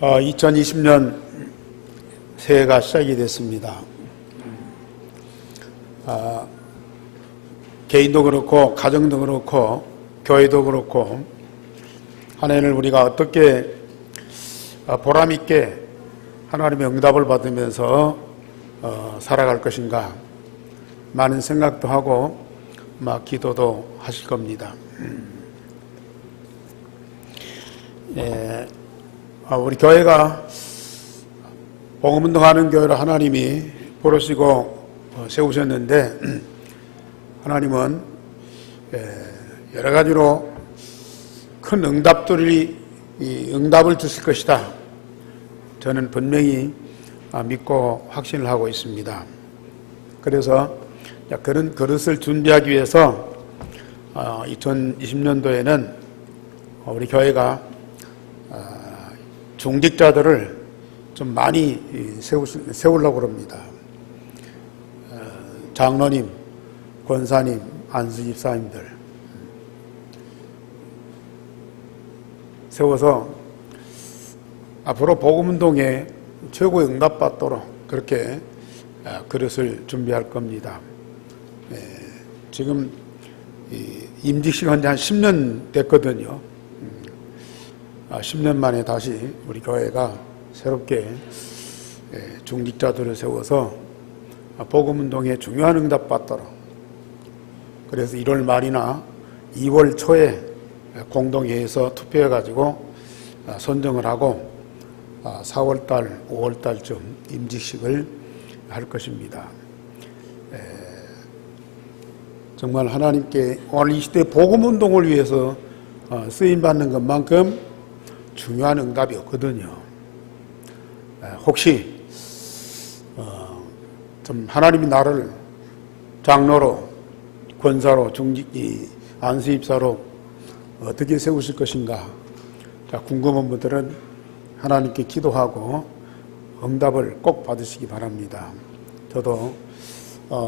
2020년 새해가 시작이 됐습니다. 개인도 그렇고 가정도 그렇고 교회도 그렇고 한 해를 우리가 어떻게 보람 있게 하나님의 응답을 받으면서 살아갈 것인가 많은 생각도 하고 기도도 하실 겁니다. 우리 교회가 복음운동하는 교회로 하나님이 부르시고 세우셨는데 하나님은 여러 가지로 큰 응답을 주실 것이다. 저는 분명히 믿고 확신을 하고 있습니다. 그래서 그런 그릇을 준비하기 위해서 2020년도에는 우리 교회가 중직자들을 좀 많이 세우려고 합니다. 장로님, 권사님, 안수집사님들 세워서 앞으로 복음운동에 최고의 응답받도록 그렇게 그릇을 준비할 겁니다. 지금 임직식 한 10년 됐거든요. 10년 만에 다시 우리 교회가 새롭게 중직자들을 세워서 복음운동에 중요한 응답받도록, 그래서 1월 말이나 2월 초에 공동회의에서 투표해가지고 선정을 하고 4월달, 5월달쯤 임직식을 할 것입니다. 정말 하나님께 오늘 이 시대 복음운동을 위해서 쓰임받는 것만큼 중요한 응답이 없거든요. 혹시 좀 하나님이 나를 장로로, 권사로, 안수입사로 어떻게 세우실 것인가 궁금한 분들은 하나님께 기도하고 응답을 꼭 받으시기 바랍니다. 저도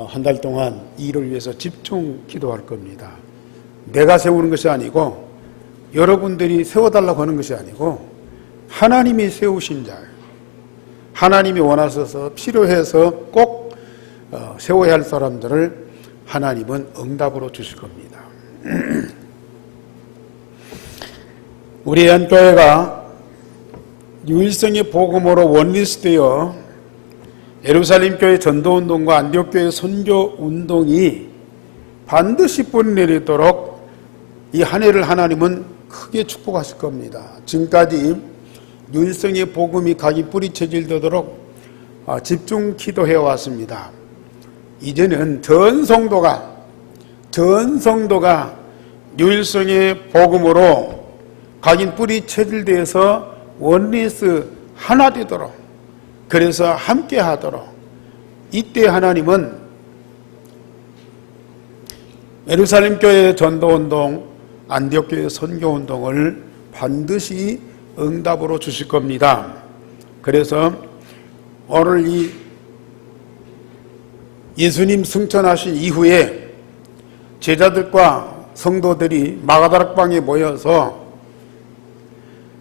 한 달 동안 일을 위해서 집중 기도할 겁니다. 내가 세우는 것이 아니고 여러분들이 세워달라고 하는 것이 아니고 하나님이 세우신 자, 하나님이 원하셔서 필요해서 꼭 세워야 할 사람들을 하나님은 응답으로 주실 겁니다. 우리 한교회가 유일성의 복음으로 원리스되어 예루살렘 교회 전도운동과 안디옥 교회 선교운동이 반드시 뿌리 내리도록 이 한 해를 하나님은 크게 축복하실 겁니다. 지금까지 유일성의 복음이 각이 뿌리쳐질도록 집중 기도해 왔습니다. 이제는 전 성도가 유일성의 복음으로 각인 뿌리쳐질대에서 원리스 하나 되도록, 그래서 함께 하도록, 이때 하나님은 예루살렘 교회 전도운동, 안디옥 교회 선교운동을 반드시 응답으로 주실 겁니다. 그래서 오늘 이 예수님 승천하신 이후에 제자들과 성도들이 마가다락방에 모여서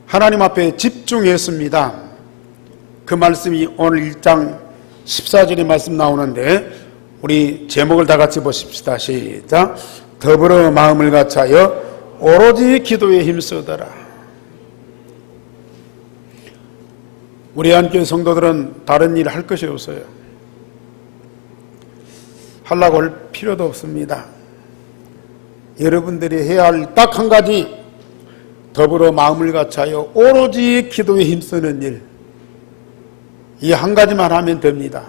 하나님 앞에 집중했습니다. 그 말씀이 오늘 1장 14절의 말씀 나오는데 우리 제목을 다 같이 보십시다. 시작. 더불어 마음을 같이하여 오로지 기도에 힘쓰더라. 우리 한교회 성도들은 다른 일 할 것이 없어요. 하려고 할 필요도 없습니다. 여러분들이 해야 할 딱 한 가지, 더불어 마음을 같이하여 오로지 기도에 힘쓰는 일, 이 한 가지만 하면 됩니다.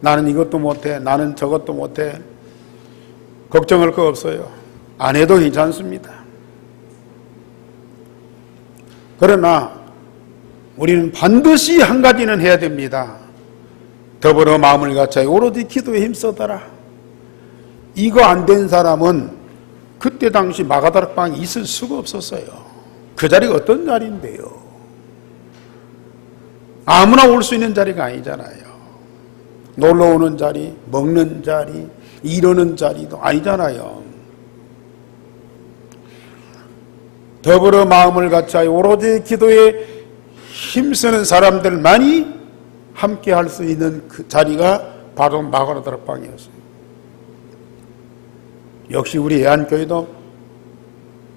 나는 이것도 못해, 나는 저것도 못해, 걱정할 거 없어요. 안 해도 괜찮습니다. 그러나 우리는 반드시 한 가지는 해야 됩니다. 더불어 마음을 같이하여 오로지 기도에 힘써더라. 이거 안 된 사람은 그때 당시 마가다락방에 있을 수가 없었어요. 그 자리가 어떤 자리인데요? 아무나 올 수 있는 자리가 아니잖아요. 놀러 오는 자리, 먹는 자리, 이러는 자리도 아니잖아요. 더불어 마음을 같이하여 오로지 기도에 힘쓰는 사람들만이 함께 할 수 있는 그 자리가 바로 마가라 다락방이었어요. 역시 우리 애안교회도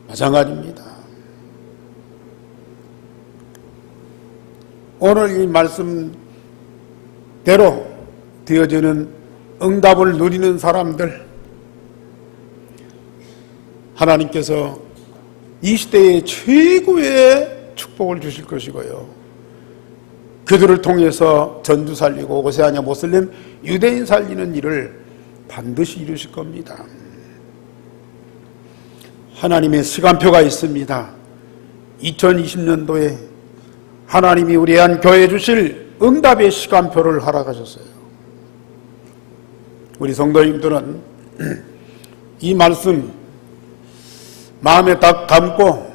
마찬가지입니다. 오늘 이 말씀대로 되어지는 응답을 누리는 사람들, 하나님께서 이 시대에 최고의 축복을 주실 것이고요, 그들을 통해서 전주 살리고 오세아냐 모슬렘 유대인 살리는 일을 반드시 이루실 겁니다. 하나님의 시간표가 있습니다. 2020년도에 하나님이 우리 애안교회에 주실 응답의 시간표를 허락하셨어요. 우리 성도님들은 이 말씀 마음에 딱 담고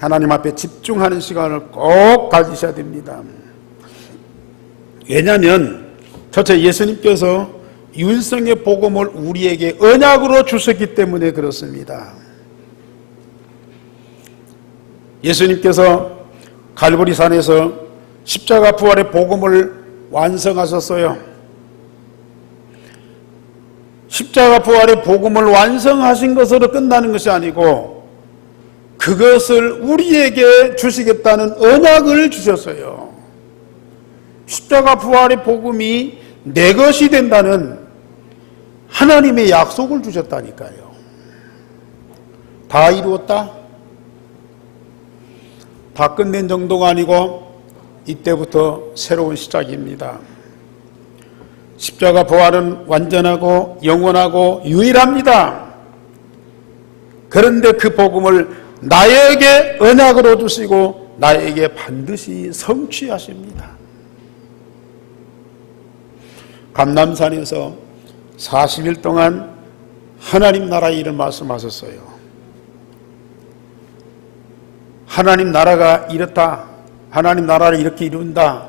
하나님 앞에 집중하는 시간을 꼭 가지셔야 됩니다. 왜냐하면 첫째, 예수님께서 율성의 복음을 우리에게 언약으로 주셨기 때문에 그렇습니다. 예수님께서 갈보리산에서 십자가 부활의 복음을 완성하셨어요. 십자가 부활의 복음을 완성하신 것으로 끝나는 것이 아니고 그것을 우리에게 주시겠다는 언약을 주셨어요. 십자가 부활의 복음이 내 것이 된다는 하나님의 약속을 주셨다니까요. 다 이루었다? 다 끝낸 정도가 아니고 이때부터 새로운 시작입니다. 십자가 부활은 완전하고 영원하고 유일합니다. 그런데 그 복음을 나에게 언약으로 주시고 나에게 반드시 성취하십니다. 감람산에서 40일 동안 하나님 나라의 일을 말씀하셨어요. 하나님 나라가 이렇다, 하나님 나라를 이렇게 이룬다,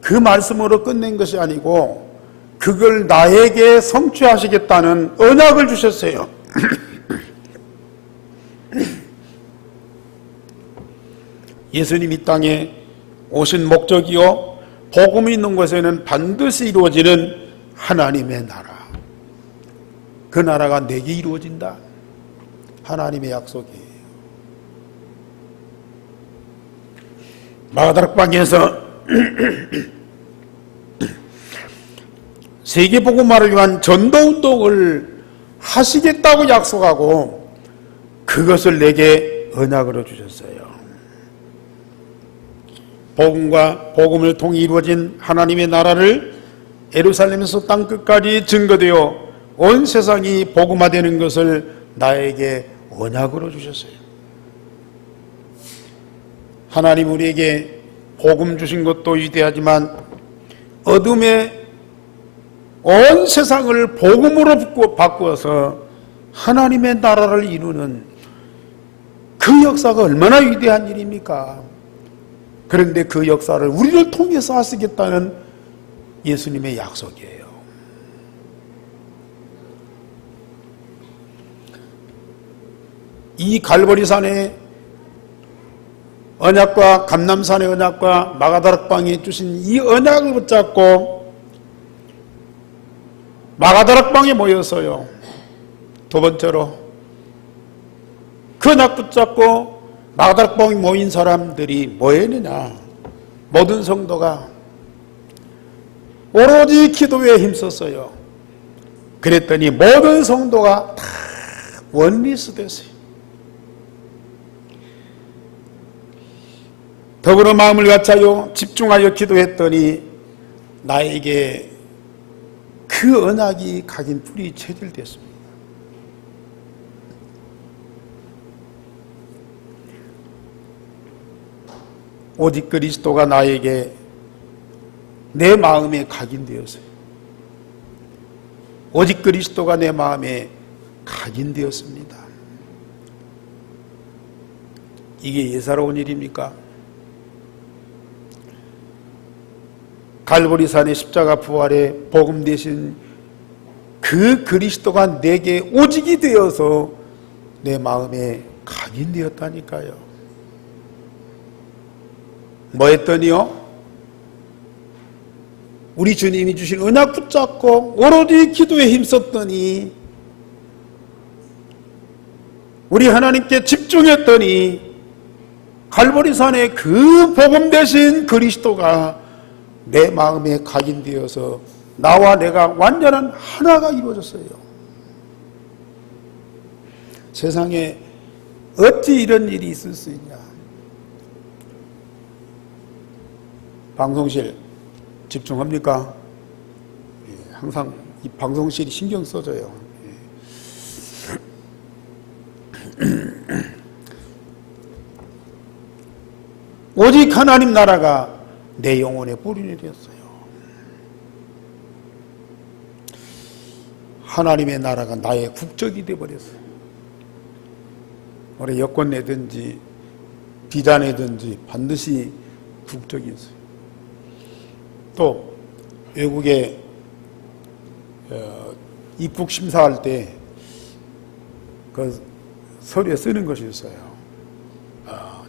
그 말씀으로 끝낸 것이 아니고 그걸 나에게 성취하시겠다는 언약을 주셨어요. 예수님 이 땅에 오신 목적이요, 복음이 있는 곳에는 반드시 이루어지는 하나님의 나라, 그 나라가 내게 이루어진다, 하나님의 약속이에요. 마가다락방에서 세계복음화를 위한 전도운동을 하시겠다고 약속하고 그것을 내게 언약으로 주셨어요. 복음과 복음을 통해 이루어진 하나님의 나라를 예루살렘에서 땅끝까지 증거되어 온 세상이 복음화되는 것을 나에게 언약으로 주셨어요. 하나님 우리에게 복음 주신 것도 위대하지만 어둠의 온 세상을 복음으로 바꾸어서 하나님의 나라를 이루는 그 역사가 얼마나 위대한 일입니까? 그런데 그 역사를 우리를 통해서 하시겠다는 예수님의 약속이에요. 이 갈보리산의 언약과 감람산의 언약과 마가다락방에 주신 이 언약을 붙잡고 마가다락방에 모였어요. 두 번째로 그 언약 붙잡고 마가다락방에 모인 사람들이 뭐 했느냐? 모든 성도가 오로지 기도에 힘썼어요. 그랬더니 모든 성도가 다 원리스 됐어요. 더불어 마음을 같이하여 집중하여 기도했더니 나에게 그 언약이 각인 뿌리 체질됐습니다. 오직 그리스도가 나에게 내 마음에 각인되었어요. 오직 그리스도가 내 마음에 각인되었습니다. 이게 예사로운 일입니까? 갈보리산의 십자가 부활의 복음 대신 그 그리스도가 내게 오직이 되어서 내 마음에 각인되었다니까요. 뭐 했더니요? 우리 주님이 주신 언약 붙잡고 오로지 기도에 힘썼더니, 우리 하나님께 집중했더니 갈보리산의 그 복음 대신 그리스도가 내 마음에 각인되어서 나와 내가 완전한 하나가 이루어졌어요. 세상에 어찌 이런 일이 있을 수 있냐. 방송실 집중합니까? 항상 이 방송실이 신경 써줘요. 오직 하나님 나라가 내 영혼의 뿌리내렸어요. 하나님의 나라가 나의 국적이 되어버렸어요. 올해 여권 내든지 비자 내든지 반드시 국적이 있어요. 또 외국에 입국 심사할 때 그 서류에 쓰는 것이 있어요.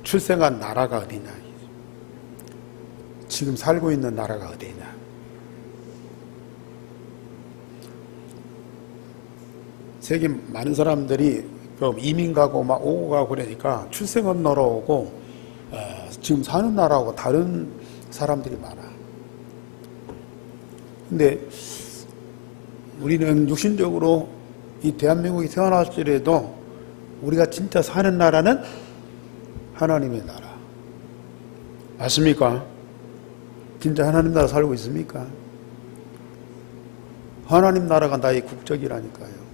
출생한 나라가 어디냐, 지금 살고 있는 나라가 어디냐. 세계 많은 사람들이 이민 가고 막 오고 가고 그러니까 출생은 나라 오고 지금 사는 나라하고 다른 사람들이 많아. 근데 우리는 육신적으로 이 대한민국이 태어났더라도 우리가 진짜 사는 나라는 하나님의 나라. 맞습니까? 진짜 하나님 나라 살고 있습니까? 하나님 나라가 나의 국적이라니까요.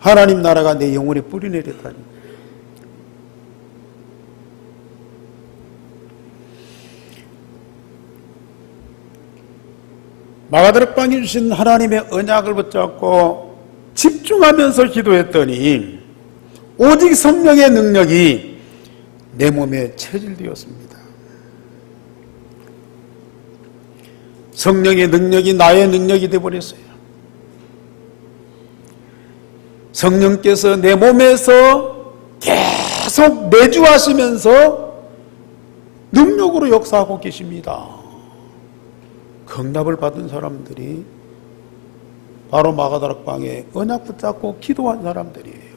하나님 나라가 내 영혼에 뿌리내렸다니까요. 마가다락방에 주신 하나님의 언약을 붙잡고 집중하면서 기도했더니 오직 성령의 능력이 내 몸에 체질되었습니다. 성령의 능력이 나의 능력이 되어버렸어요. 성령께서 내 몸에서 계속 내주하시면서 능력으로 역사하고 계십니다. 응답을 받은 사람들이 바로 마가다락방에 언약 붙잡고 기도한 사람들이에요.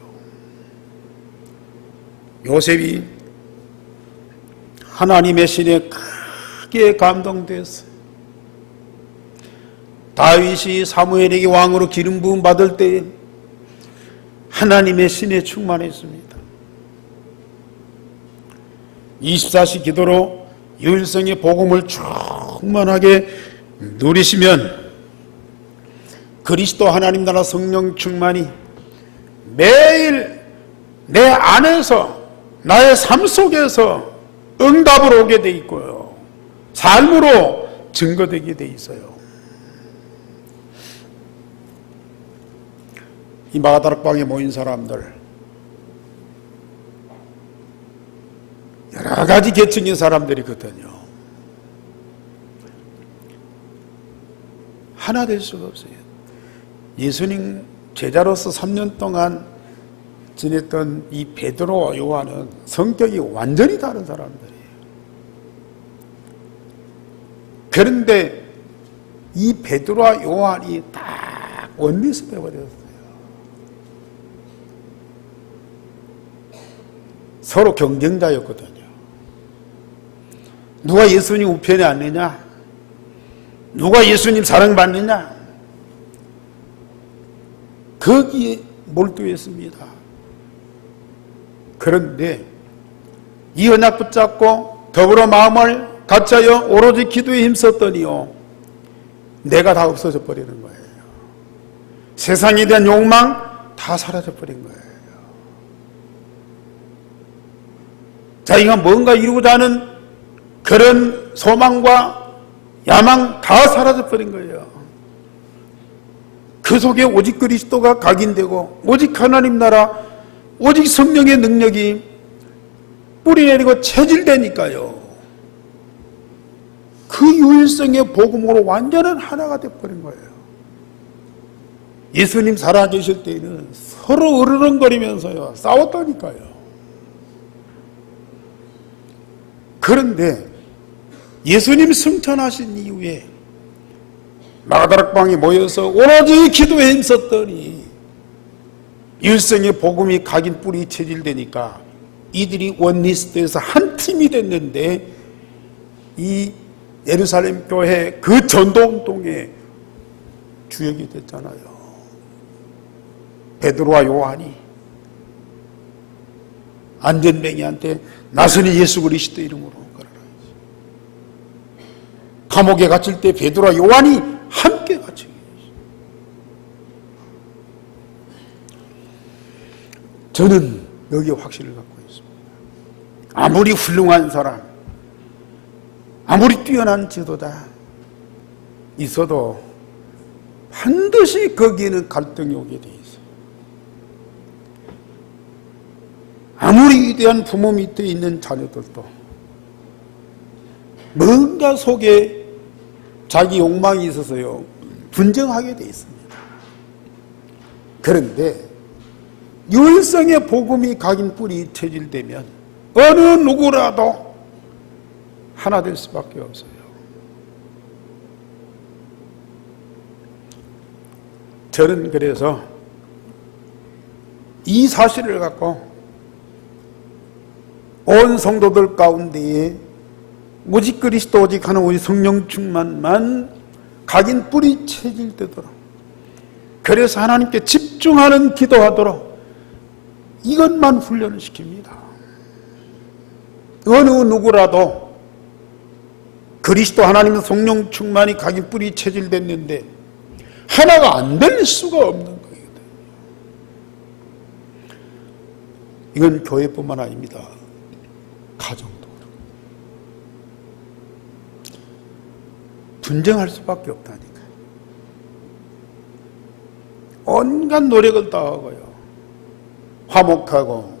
요셉이 하나님의 신에 크게 감동됐어요. 다윗이 사무엘에게 왕으로 기름 부음 받을 때 하나님의 신에 충만했습니다. 24시 기도로 유일성의 복음을 충만하게 누리시면 그리스도 하나님 나라 성령 충만이 매일 내 안에서 나의 삶 속에서 응답으로 오게 돼 있고요. 삶으로 증거되게 돼 있어요. 이 마가다락방에 모인 사람들 여러 가지 계층의 사람들이거든요. 하나 될 수가 없어요. 예수님 제자로서 3년 동안 지냈던 이 베드로와 요한은 성격이 완전히 다른 사람들이에요. 그런데 이 베드로와 요한이 딱 원리스 되어버렸어요. 서로 경쟁자였거든요. 누가 예수님 우편에 앉느냐? 누가 예수님 사랑받느냐? 거기에 몰두했습니다. 그런데 이 언약 붙잡고 더불어 마음을 같이하여 오로지 기도에 힘썼더니요, 내가 다 없어져 버리는 거예요. 세상에 대한 욕망 다 사라져 버린 거예요. 자기가 뭔가 이루고자 하는 그런 소망과 야망 다 사라져 버린 거예요. 그 속에 오직 그리스도가 각인되고 오직 하나님 나라, 오직 성령의 능력이 뿌리내리고 체질되니까요. 그 유일성의 복음으로 완전한 하나가 되어버린 거예요. 예수님 살아계실 때에는 서로 으르렁거리면서요 싸웠다니까요. 그런데 예수님 승천하신 이후에 마가다락방에 모여서 오로지 기도에 힘썼더니 일생의 복음이 각인 뿌리 체질되니까 이들이 원리스트에서 한 팀이 됐는데 이 예루살렘 교회 그 전도운동의 주역이 됐잖아요. 베드로와 요한이 안전뱅이한테 나서니 예수 그리스도 이름으로 걸어라. 감옥에 갇힐 때 베드로와 요한이 함께 갇히게 됐어요. 저는 여기에 확신을 갖고 있습니다. 아무리 훌륭한 사람, 아무리 뛰어난 지도자 있어도 반드시 거기에는 갈등이 오게 돼 있어요. 아무리 위대한 부모 밑에 있는 자녀들도 뭔가 속에 자기 욕망이 있어서요 분쟁하게 돼 있습니다. 그런데 율성의 복음이 각인 뿌리 체질되면 어느 누구라도 하나 될 수밖에 없어요. 저는 그래서 이 사실을 갖고 온 성도들 가운데에 오직 그리스도 오직 하는 우리 성령 충만만 각인 뿌리 체질되도록, 그래서 하나님께 집중하는 기도하도록 이것만 훈련을 시킵니다. 어느 누구라도 그리스도 하나님의 성령 충만이 각인 뿌리 체질됐는데 하나가 안 될 수가 없는 거예요. 이건 교회뿐만 아닙니다. 가정도 그렇고. 분쟁할 수밖에 없다니까요. 온갖 노력을 다하고요. 화목하고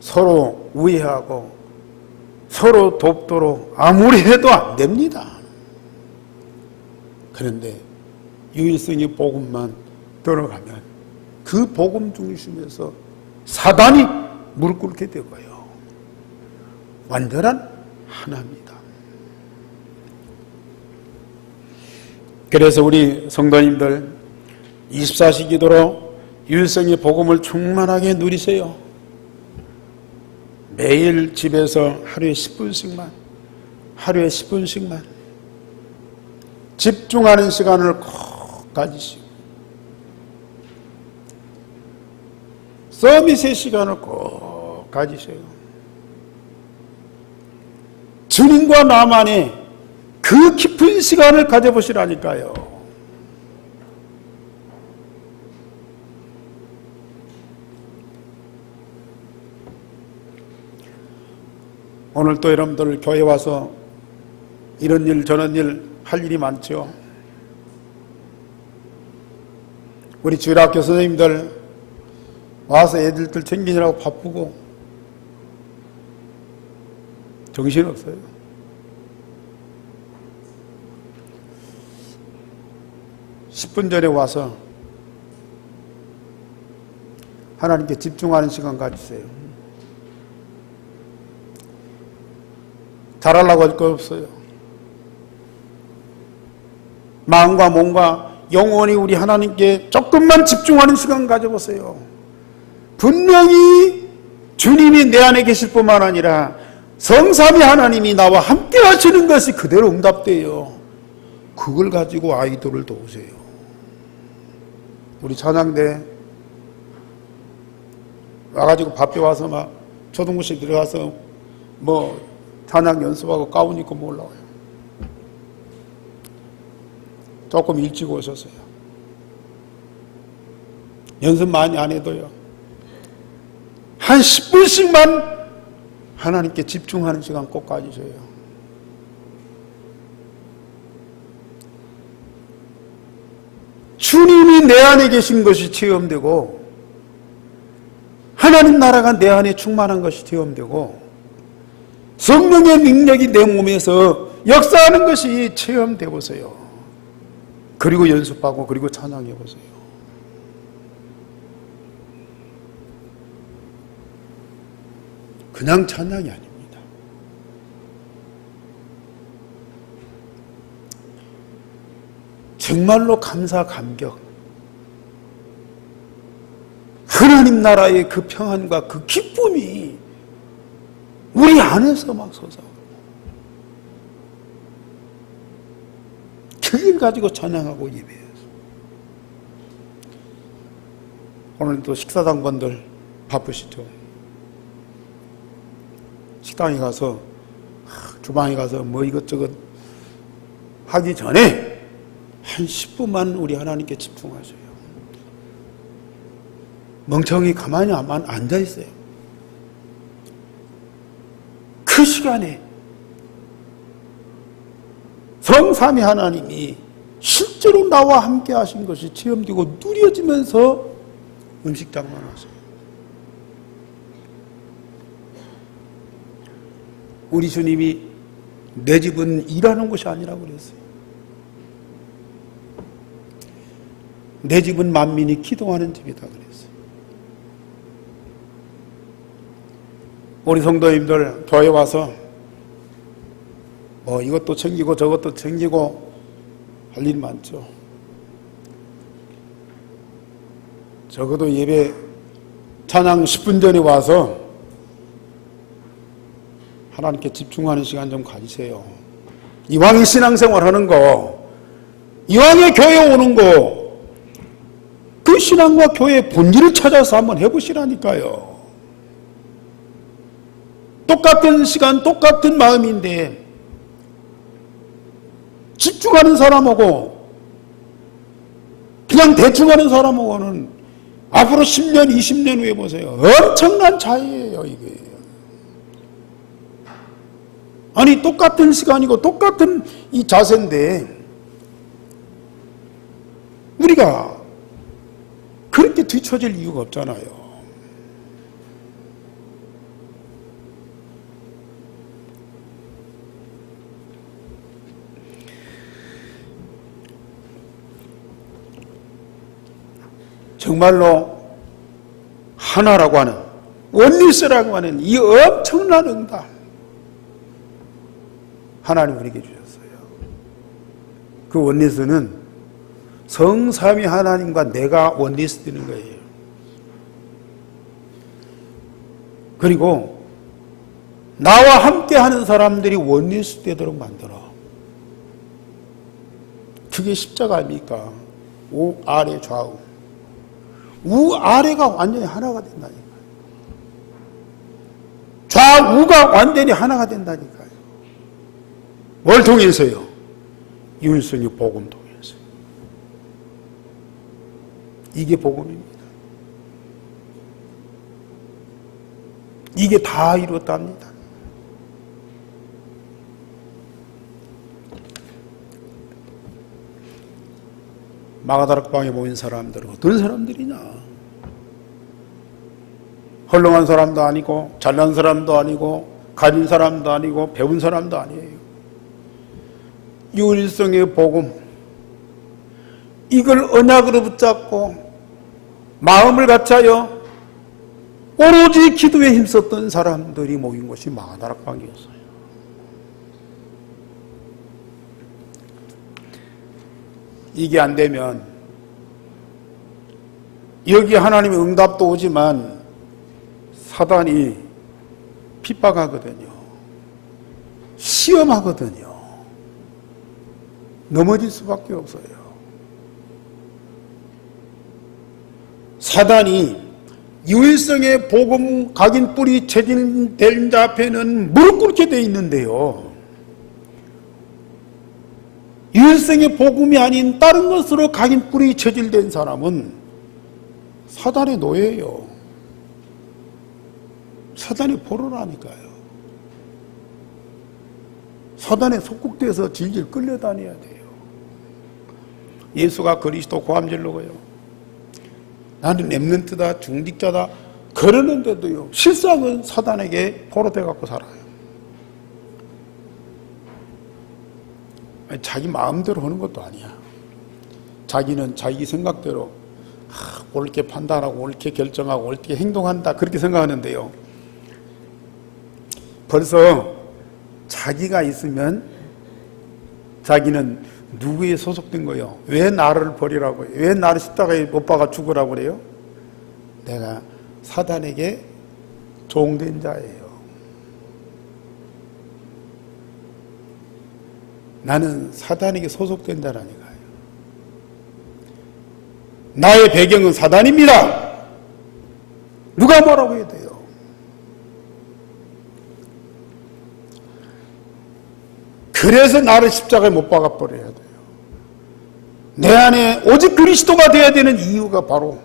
서로 우애하고 서로 돕도록 아무리 해도 안 됩니다. 그런데 유일성의 복음만 들어가면 그 복음 중심에서 사단이 무릎 꿇게 되고요. 완전한 하나입니다. 그래서 우리 성도님들 24시 기도로 유일성의 복음을 충만하게 누리세요. 매일 집에서 하루에 10분씩만 집중하는 시간을 꼭 가지시고 서밋의 시간을 꼭 가지세요. 주님과 나만의 그 깊은 시간을 가져보시라니까요. 오늘 또 여러분들 교회 와서 이런 일 저런 일 할 일이 많죠. 우리 주일학교 선생님들 와서 애들들 챙기느라고 바쁘고 정신없어요. (10분) 전에 와서 하나님께 집중하는 시간 가지세요. 잘하려고 할 거 없어요. 마음과 몸과 영원히 우리 하나님께 조금만 집중하는 시간 가져보세요. 분명히 주님이 내 안에 계실 뿐만 아니라 성삼위 하나님이 나와 함께 하시는 것이 그대로 응답돼요. 그걸 가지고 아이돌을 도우세요. 우리 찬양대 와가지고 밥에 와서 막 초등부실 들어가서 뭐 찬양 연습하고 가운 입고 뭐 올라와요. 조금 일찍 오셨어요. 연습 많이 안 해도요. 한 10분씩만 하나님께 집중하는 시간 꼭 가지세요. 주님이 내 안에 계신 것이 체험되고 하나님 나라가 내 안에 충만한 것이 체험되고 성령의 능력이 내 몸에서 역사하는 것이 체험돼 보세요. 그리고 연습하고 그리고 찬양해 보세요. 그냥 찬양이 아닙니다. 정말로 감사 감격. 하나님 나라의 그 평안과 그 기쁨이 우리 안에서 막 솟아. 그걸 가지고 찬양하고 예배해요. 오늘 또 식사당번들 바쁘시죠? 식당에 가서 주방에 가서 뭐 이것저것 하기 전에 한 10분만 우리 하나님께 집중하셔요. 멍청이 가만히 앉아 있어요. 그 시간에 성삼위 하나님이 실제로 나와 함께 하신 것이 체험되고 누려지면서 음식 장만하세요. 우리 주님이 내 집은 일하는 곳이 아니라고 그랬어요. 내 집은 만민이 기도하는 집이다 그랬어요. 우리 성도님들 교회 와서 뭐 이것도 챙기고 저것도 챙기고 할 일 많죠. 적어도 예배 찬양 10분 전에 와서 하나님께 집중하는 시간 좀 가지세요. 이왕의 신앙생활 하는 거, 이왕의 교회 오는 거, 그 신앙과 교회의 본질을 찾아서 한번 해보시라니까요. 똑같은 시간, 똑같은 마음인데 집중하는 사람하고 그냥 대충 하는 사람하고는 앞으로 10년, 20년 후에 보세요. 엄청난 차이예요, 이게. 아니, 똑같은 시간이고 똑같은 이 자세인데 우리가 그렇게 뒤처질 이유가 없잖아요. 정말로 하나라고 하는, 원리스라고 하는 이 엄청난 응답 하나님 우리에게 주셨어요. 그 원리스는 성삼위 하나님과 내가 원리스 되는 거예요. 그리고 나와 함께 하는 사람들이 원리스 되도록 만들어. 그게 십자가 아닙니까? 우, 아래, 좌우. 우, 아래가 완전히 하나가 된다니까요. 좌우가 완전히 하나가 된다니까요. 뭘 통해서요? 유일성의 복음 통해서. 이게 복음입니다. 이게 다 이루었답니다. 마가다락방에 모인 사람들은 어떤 사람들이냐? 헐렁한 사람도 아니고 잘난 사람도 아니고 가진 사람도 아니고 배운 사람도 아니에요. 유일성의 복음, 이걸 언약으로 붙잡고 마음을 같이하여 오로지 기도에 힘썼던 사람들이 모인 것이 마가다락방이었어요. 이게 안 되면 여기 하나님의 응답도 오지만 사단이 핍박하거든요. 시험하거든요. 넘어질 수밖에 없어요. 사단이 유일성의 복음 각인 뿌리 체질된 자 앞에는 무릎 꿇게 돼 있는데요. 유일성의 복음이 아닌 다른 것으로 각인 뿌리 체질된 사람은 사단의 노예예요. 사단의 포로라니까요. 사단의 속국돼서 질질 끌려다녀야 돼요. 예수가 그리스도 고함질르고요. 나는 렘넌트다, 중직자다 그러는데도요. 실상은 사단에게 포로돼 갖고 살아요. 자기 마음대로 하는 것도 아니야. 자기는 자기 생각대로 옳게 판단하고 옳게 결정하고 옳게 행동한다 그렇게 생각하는데요. 벌써 자기가 있으면 자기는 누구에 소속된 거예요? 왜 나를 버리라고 해요? 왜 나를 십자가에 못 박아 죽으라고 그래요? 내가 사단에게 종된 자예요. 나는 사단에게 소속된 자라니까요. 나의 배경은 사단입니다. 누가 뭐라고 해야 돼요? 그래서 나를 십자가에 못 박아 버려야 돼요. 내 안에 오직 그리스도가 되어야 되는 이유가 바로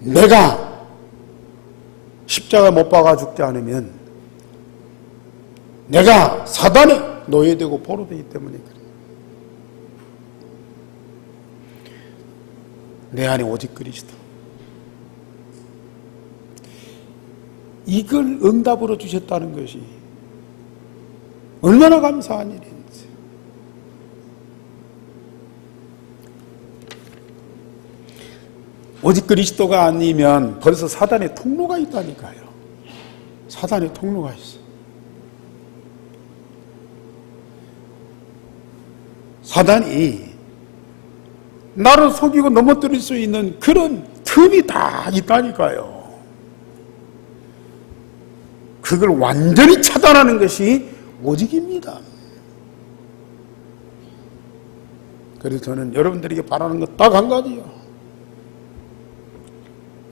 내가 십자가에 못 박아 죽지 않으면 내가 사단에 노예되고 포로되기 때문에 그래요. 내 안에 오직 그리스도. 이걸 응답으로 주셨다는 것이 얼마나 감사한 일인지. 오직 그리스도가 아니면 벌써 사단의 통로가 있다니까요. 사단의 통로가 있어. 사단이 나를 속이고 넘어뜨릴 수 있는 그런 틈이 다 있다니까요. 그걸 완전히 차단하는 것이 오직입니다. 그래서 저는 여러분들에게 바라는 것 딱 한 가지요.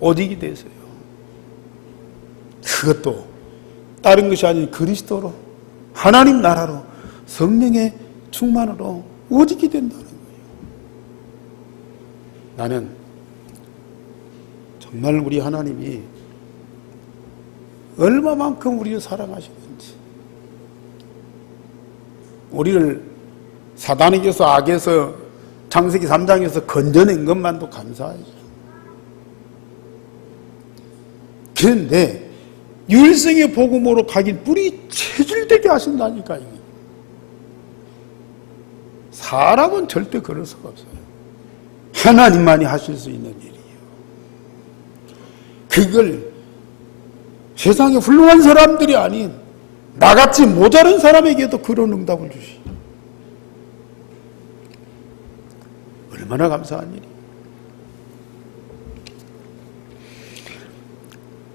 오직이 되세요. 그것도 다른 것이 아닌 그리스도로, 하나님 나라로, 성령의 충만으로 오직이 된다는 거예요. 나는 정말 우리 하나님이 얼마만큼 우리를 사랑하시는지, 우리를 사단에게서, 악에서, 창세기 3장에서 건져낸 것만도 감사하죠. 그런데 유일성의 복음으로 가긴 뿌리 체질되게 하신다니까요. 사람은 절대 그럴 수가 없어요. 하나님만이 하실 수 있는 일이에요. 그걸 세상에 훌륭한 사람들이 아닌 나같이 모자른 사람에게도 그런 응답을 주시. 얼마나 감사한 일이에요.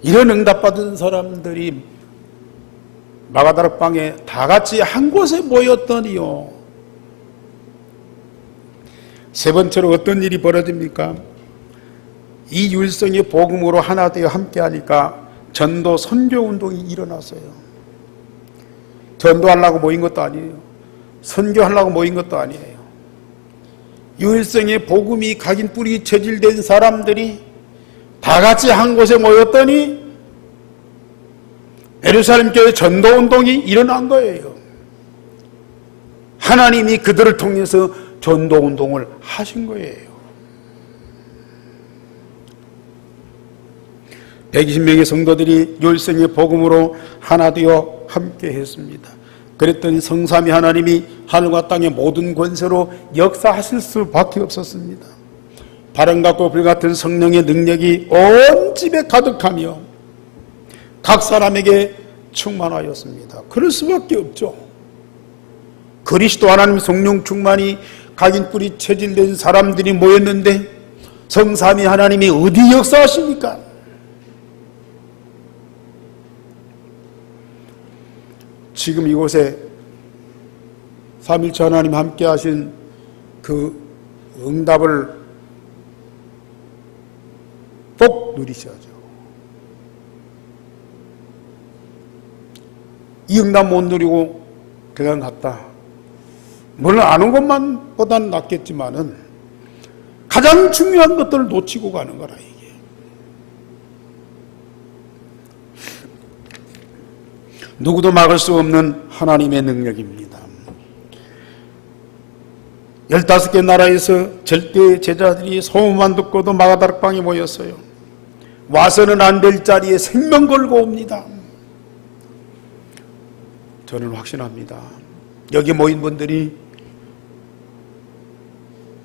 이런 응답받은 사람들이 마가다락방에 다 같이 한 곳에 모였더니요, 세 번째로 어떤 일이 벌어집니까? 이 율성의 복음으로 하나 되어 함께하니까 전도 선교 운동이 일어났어요. 전도하려고 모인 것도 아니에요. 선교하려고 모인 것도 아니에요. 율성의 복음이 각인 뿌리 체질된 사람들이 다 같이 한 곳에 모였더니 예루살렘 교회 전도 운동이 일어난 거예요. 하나님이 그들을 통해서 전도 운동을 하신 거예요. 120명의 성도들이 율성의 복음으로 하나 되어 함께 했습니다. 그랬더니 성삼위 하나님이 하늘과 땅의 모든 권세로 역사하실 수밖에 없었습니다. 바람 같고 불 같은 성령의 능력이 온 집에 가득하며 각 사람에게 충만하였습니다. 그럴 수밖에 없죠. 그리스도 하나님 성령 충만이 각인 뿌리 체질된 사람들이 모였는데 성삼위 하나님이 어디 역사하십니까? 지금 이곳에 삼일체 하나님 함께 하신 그 응답을 꼭 누리셔야죠. 이 응답 못 누리고 그냥 갔다. 물론 아는 것만 보다는 낫겠지만은 가장 중요한 것들을 놓치고 가는 거라, 이게. 누구도 막을 수 없는 하나님의 능력입니다. 15개 나라에서 절대 제자들이 소문만 듣고도 마가다락방에 모였어요. 와서는 안 될 자리에 생명 걸고 옵니다. 저는 확신합니다. 여기 모인 분들이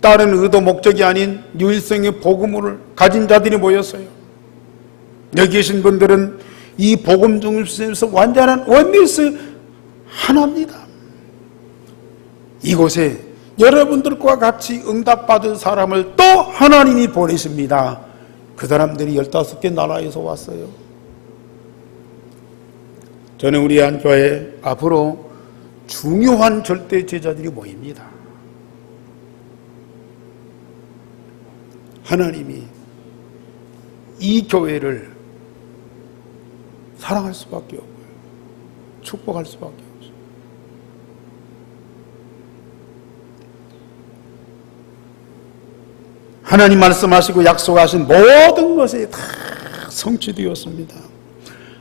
다른 의도 목적이 아닌 유일성의 복음을 가진 자들이 모였어요. 여기 계신 분들은 이 복음 중심에서 완전한 원리스 하나입니다. 이곳에 여러분들과 같이 응답받은 사람을 또 하나님이 보내십니다. 그 사람들이 15개 나라에서 왔어요. 저는 우리 한교회에 앞으로 중요한 절대 제자들이 모입니다. 하나님이 이 교회를 사랑할 수밖에 없고요. 축복할 수밖에 없어요. 하나님 말씀하시고 약속하신 모든 것이 다 성취되었습니다.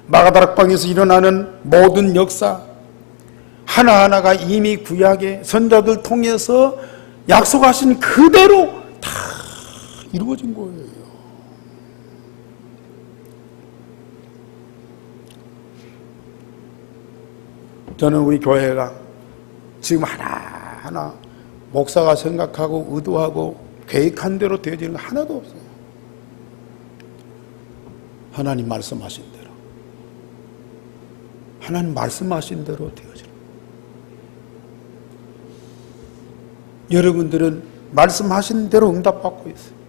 마가다락방에서 일어나는 모든 역사 하나하나가 이미 구약의 선자들 통해서 약속하신 그대로 다 이루어진 거예요. 저는 우리 교회가 지금 하나하나 목사가 생각하고 의도하고 계획한 대로 되어지는 거 하나도 없어요. 하나님 말씀하신 대로. 하나님 말씀하신 대로 되어지는 거예요. 여러분들은 말씀하신 대로 응답받고 있어요.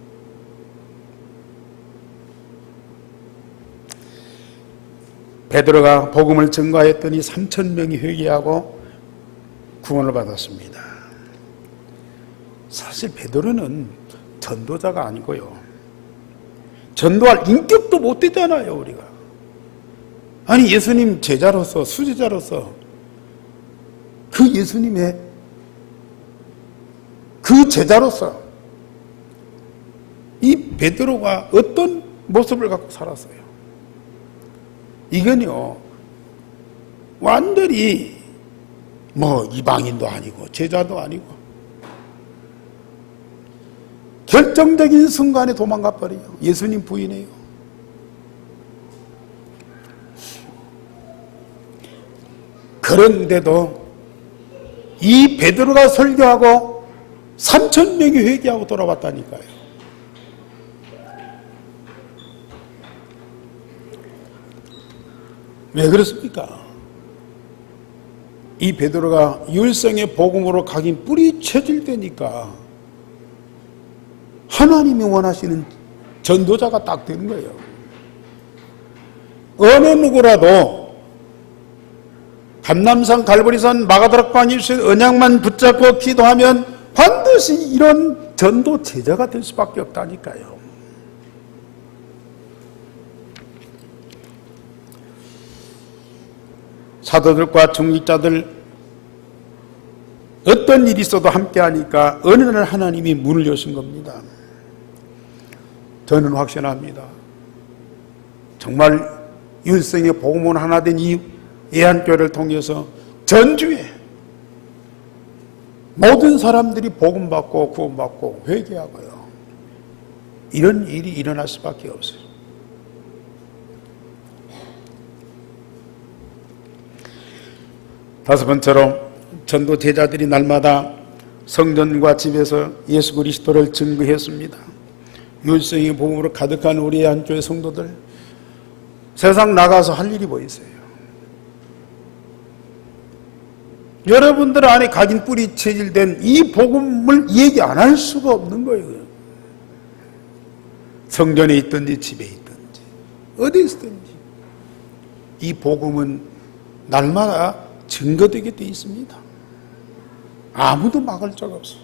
베드로가 복음을 증거했더니 3,000명이 회개하고 구원을 받았습니다. 사실 베드로는 전도자가 아니고요. 전도할 인격도 못 되잖아요, 우리가. 아니, 예수님 제자로서, 수제자로서 그 예수님의 그 제자로서 이 베드로가 어떤 모습을 갖고 살았어요? 이건요, 완전히 이방인도 아니고 제자도 아니고 결정적인 순간에 도망가 버려요. 예수님 부인해요. 그런데도 이 베드로가 설교하고 3,000명이 회개하고 돌아왔다니까요. 왜 그렇습니까? 이 베드로가 율성의 복음으로 각인 뿌리 쳐질 때니까 하나님이 원하시는 전도자가 딱 되는 거예요. 어느 누구라도 감남산, 갈보리산, 마가다락방 일수의 언약만 붙잡고 기도하면 반드시 이런 전도 제자가 될 수밖에 없다니까요. 사도들과 중직자들 어떤 일이 있어도 함께 하니까 어느 날 하나님이 문을 여신 겁니다. 저는 확신합니다. 정말 율성의 복음은 하나 된 이 예한교회를 통해서 전주에 모든 사람들이 복음받고 구원받고 회개하고요. 이런 일이 일어날 수밖에 없어요. 다섯 번째로 전도 제자들이 날마다 성전과 집에서 예수 그리스도를 증거했습니다. 율성의 복음으로 가득한 우리 한교회 성도들, 세상 나가서 할 일이 뭐 있어요? 여러분들 안에 각인 뿌리 체질된 이 복음을 얘기 안 할 수가 없는 거예요. 성전에 있든지 집에 있든지 어디 있든지 이 복음은 날마다 증거되게 돼 있습니다. 아무도 막을 자가 없어요.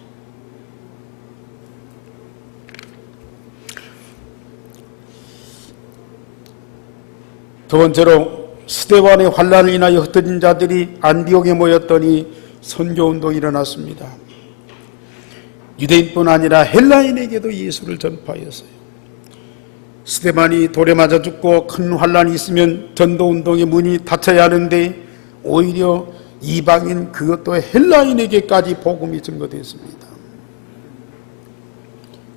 두 번째로 스데반의 환난을 인하여 흩어진 자들이 안디옥에 모였더니 선교운동이 일어났습니다. 유대인뿐 아니라 헬라인에게도 예수를 전파하였어요. 스데반이 돌에 맞아 죽고 큰 환난이 있으면 전도운동의 문이 닫혀야 하는데 오히려 이방인 그것도 헬라인에게까지 복음이 증거됐습니다.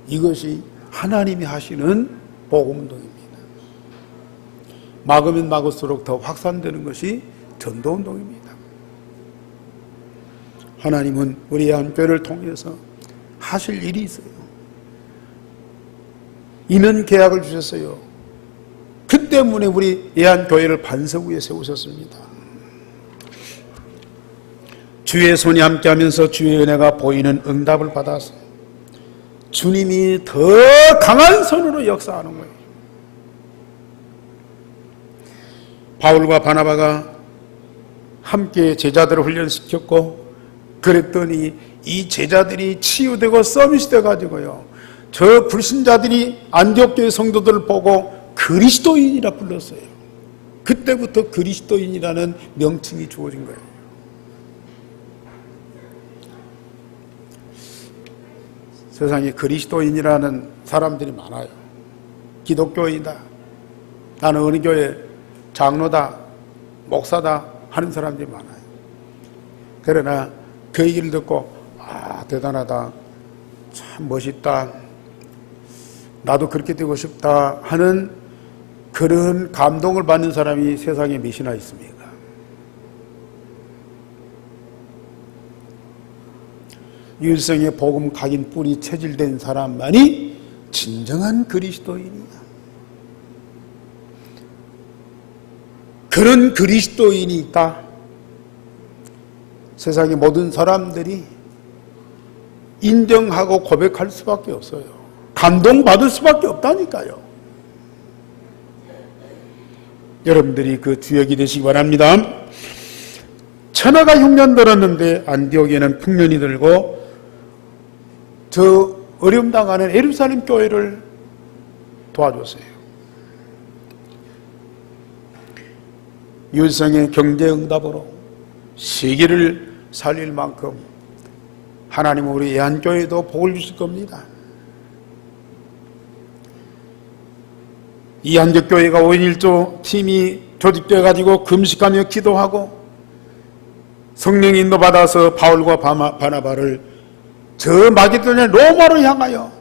이것이 하나님이 하시는 복음운동입니다. 막으면 막을수록 더 확산되는 것이 전도운동입니다. 하나님은 우리 한교회를 통해서 하실 일이 있어요. 이면 계약을 주셨어요. 그때 때문에 우리 예한교회를 반석 위에 세우셨습니다. 주의 손이 함께하면서 주의 은혜가 보이는 응답을 받아서 주님이 더 강한 손으로 역사하는 거예요. 바울과 바나바가 함께 제자들을 훈련시켰고, 그랬더니 이 제자들이 치유되고 서밋이 돼가지고요, 저 불신자들이 안디옥 교회 성도들을 보고 그리스도인이라 불렀어요. 그때부터 그리스도인이라는 명칭이 주어진 거예요. 세상에 그리스도인이라는 사람들이 많아요. 기독교인이다, 나는 어느 교회 장로다, 목사다 하는 사람들이 많아요. 그러나 그 얘기를 듣고 대단하다, 참 멋있다, 나도 그렇게 되고 싶다 하는 그런 감동을 받는 사람이 세상에 몇이나 있습니까? 율성의 복음 각인 뿌리 체질된 사람만이 진정한 그리스도인이다. 그런 그리스도인이 있다. 세상의 모든 사람들이 인정하고 고백할 수밖에 없어요. 감동받을 수밖에 없다니까요. 여러분들이 그 주역이 되시기 바랍니다. 천하가 흉년 들었는데 안디옥에는 풍년이 들고 저 어려움 당하는 예루살렘 교회를 도와줬어요. 율성의 경제응답으로 세계를 살릴 만큼 하나님은 우리 예한교회도 복을 주실 겁니다. 이 한적교회가 5인 1조 팀이 조직되어 가지고 금식하며 기도하고 성령 인도 받아서 바울과 바나바를 저 마게도냐 로마로 향하여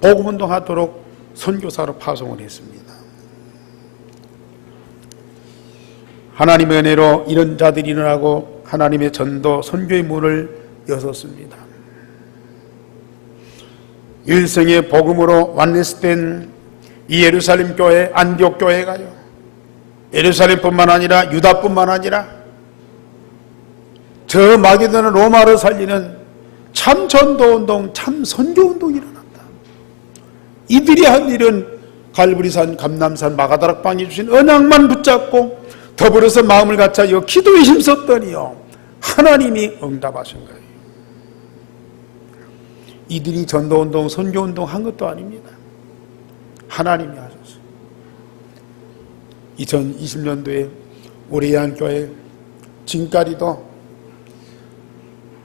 복음운동하도록 선교사로 파송을 했습니다. 하나님의 은혜로 이런 자들이 일어나고 하나님의 전도 선교의 문을 여섰습니다. 일생의 복음으로 완리스된 이 예루살렘 교회, 안디옥 교회가요, 예루살렘뿐만 아니라 유다뿐만 아니라 저 마게도나 로마를 살리는 참 전도운동, 참 선교운동이 일어났다. 이들이 한 일은 갈보리산, 감남산, 마가다락방에 주신 언약만 붙잡고 더불어서 마음을 같이하여 기도에 힘썼더니요, 하나님이 응답하신 거예요. 이들이 전도운동, 선교운동 한 것도 아닙니다. 하나님이 하셨어요. 2020년도에 우리 예한교회 진가리도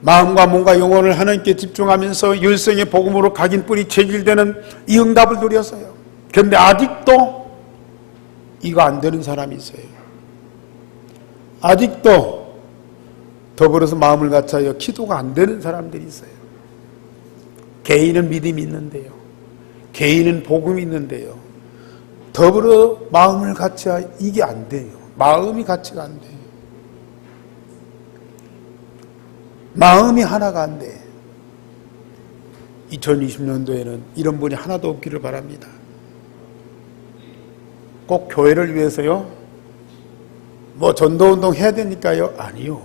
마음과 몸과 영혼을 하나님께 집중하면서 율성의 복음으로 각인 뿌리 체질되는 이 응답을 누렸어요. 그런데 아직도 이거 안 되는 사람이 있어요. 아직도 더불어서 마음을 같이하여 기도가 안 되는 사람들이 있어요. 개인은 믿음이 있는데요, 개인은 복음이 있는데요, 더불어 마음을 같이하여 이게 안 돼요. 마음이 같이가 안 돼요. 마음이 하나가 안 돼. 2020년도에는 이런 분이 하나도 없기를 바랍니다. 꼭 교회를 위해서요, 뭐 전도운동 해야 되니까요? 아니요.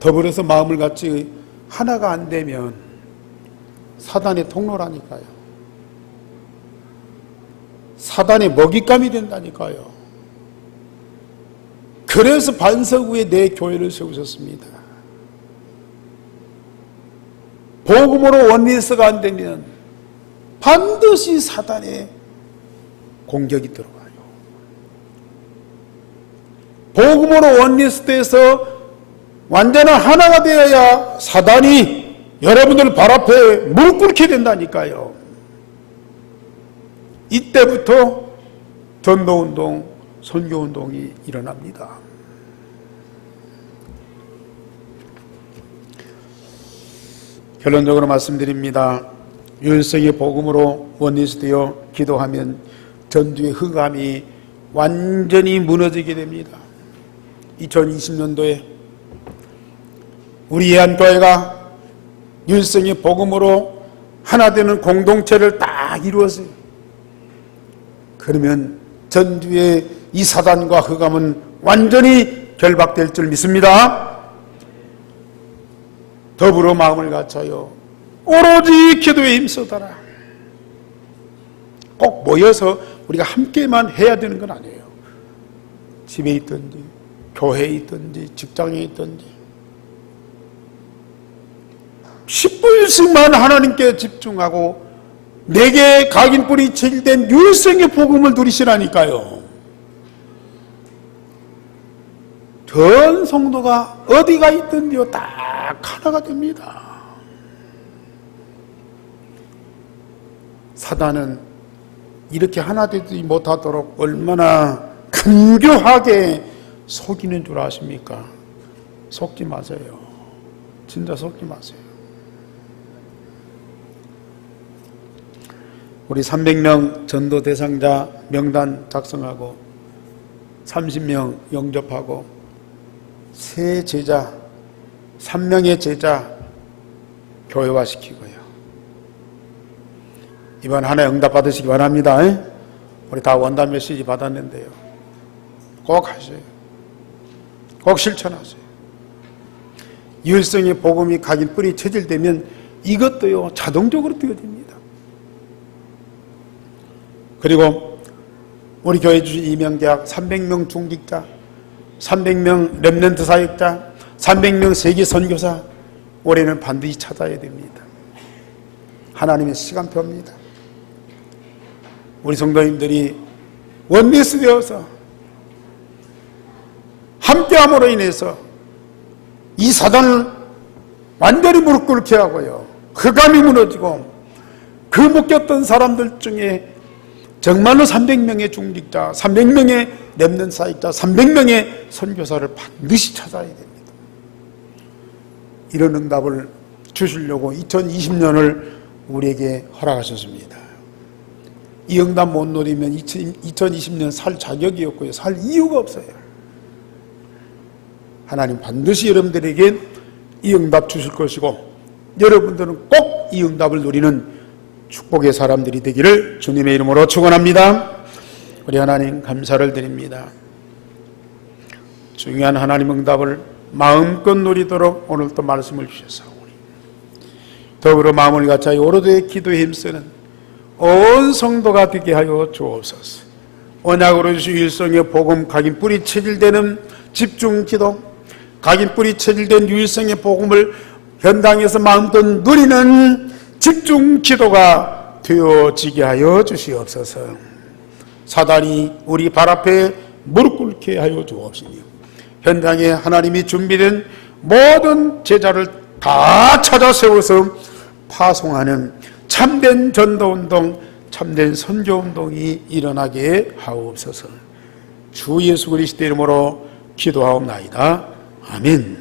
더불어서 마음을 같이 하나가 안 되면 사단의 통로라니까요. 사단의 먹잇감이 된다니까요. 그래서 반석 위에 내 교회를 세우셨습니다. 복음으로 원리스가 안 되면 반드시 사단의 공격이 들어와요. 복음으로 원리스트에서 완전한 하나가 되어야 사단이 여러분들 발 앞에 무릎 꿇게 된다니까요. 이때부터 전도운동, 선교운동이 일어납니다. 결론적으로 말씀드립니다. 율성의 복음으로 원리스되어 기도하면 전주의 흑암이 완전히 무너지게 됩니다. 2020년도에 우리 예한교회가 율성의 복음으로 하나 되는 공동체를 딱 이루었어요. 그러면 전주의 이 사단과 흑암은 완전히 결박될 줄 믿습니다. 더불어 마음을 갖춰요 오로지 기도에 힘써더라. 꼭 모여서 우리가 함께만 해야 되는 건 아니에요. 집에 있든지 교회에 있든지 직장에 있든지 10분씩만 하나님께 집중하고 내게 각인뿌리 체질된 유일성의 복음을 누리시라니까요. 전 성도가 어디가 있든지요 딱 하나가 됩니다. 사단은 이렇게 하나 되지 못하도록 얼마나 간교하게 속이는 줄 아십니까? 속지 마세요. 진짜 속지 마세요. 우리 300명 전도 대상자 명단 작성하고 30명 영접하고 새 제자 3명의 제자 교회화시키고요. 이번 한 해 응답 받으시기 바랍니다. 우리 다 원단 메시지 받았는데요. 꼭 하세요. 꼭 실천하세요. 유일성의 복음이 각인 뿌리 체질되면 이것도요 자동적으로 되어집니다. 그리고 우리 교회 주신 이명계약 300명 중직자, 300명 렘넌트 사역자, 300명 세계 선교사 올해는 반드시 찾아야 됩니다. 하나님의 시간표입니다. 우리 성도님들이 원리스 되어서 함께함으로 인해서 이 사단을 완전히 무릎 꿇게 하고요. 흑암이 무너지고 그 묶였던 사람들 중에 정말로 300명의 중직자, 300명의 렘넌트 사역자, 300명의 선교사를 반드시 찾아야 됩니다. 이런 응답을 주시려고 2020년을 우리에게 허락하셨습니다. 이 응답 못 누리면 2020년 살 자격이 없고요. 살 이유가 없어요. 하나님 반드시 여러분들에게 이 응답 주실 것이고 여러분들은 꼭 이 응답을 누리는 축복의 사람들이 되기를 주님의 이름으로 축원합니다. 우리 하나님 감사를 드립니다. 중요한 하나님 응답을 마음껏 누리도록 오늘 또 말씀을 주셨사오니 더불어 마음을 갖춰 오로드의 기도에 힘쓰는 온 성도가 되게 하여 주옵소서. 언약으로 주신 유일성의 복음 각인 뿌리 체질되는 집중 기도, 각인 뿌리 체질된 유일성의 복음을 현장에서 마음껏 누리는 집중 기도가 되어지게 하여 주시옵소서. 사단이 우리 발 앞에 무릎 꿇게 하여 주옵시며 현장에 하나님이 준비된 모든 제자를 다 찾아 세워서 파송하는 참된 전도운동, 참된 선교운동이 일어나게 하옵소서. 주 예수 그리스도 이름으로 기도하옵나이다. 아멘.